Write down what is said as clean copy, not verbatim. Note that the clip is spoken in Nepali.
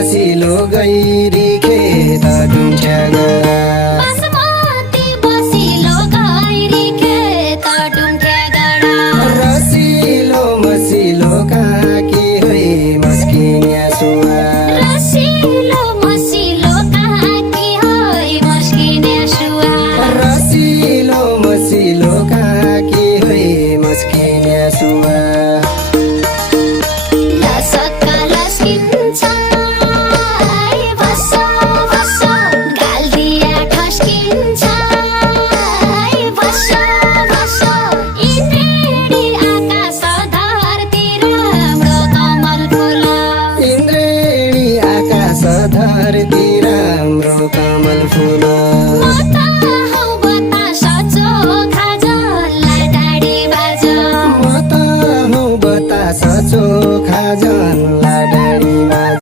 बसिलो गैरी खेत डुम्ठ्या गरा बासमती बसिलो गैरी खेत डुम्ठ्या गरा रसिलो मसिलो काकी होइ मस्किन्या सुवा रसिलो मसिलो काकी होइ मस्किन्या सुवा रसिलो मसिलो काकी होइ मस्किन्या सुवा लसक्का लस्किन्छ आई भसो भसो गालदिया ठस्किन्छ आई भसो भसो इन्द्रेणी आकाश धरती राम्रो कमल फुल इन्द्रेणी आकाश धरती राम्रो कमल फुल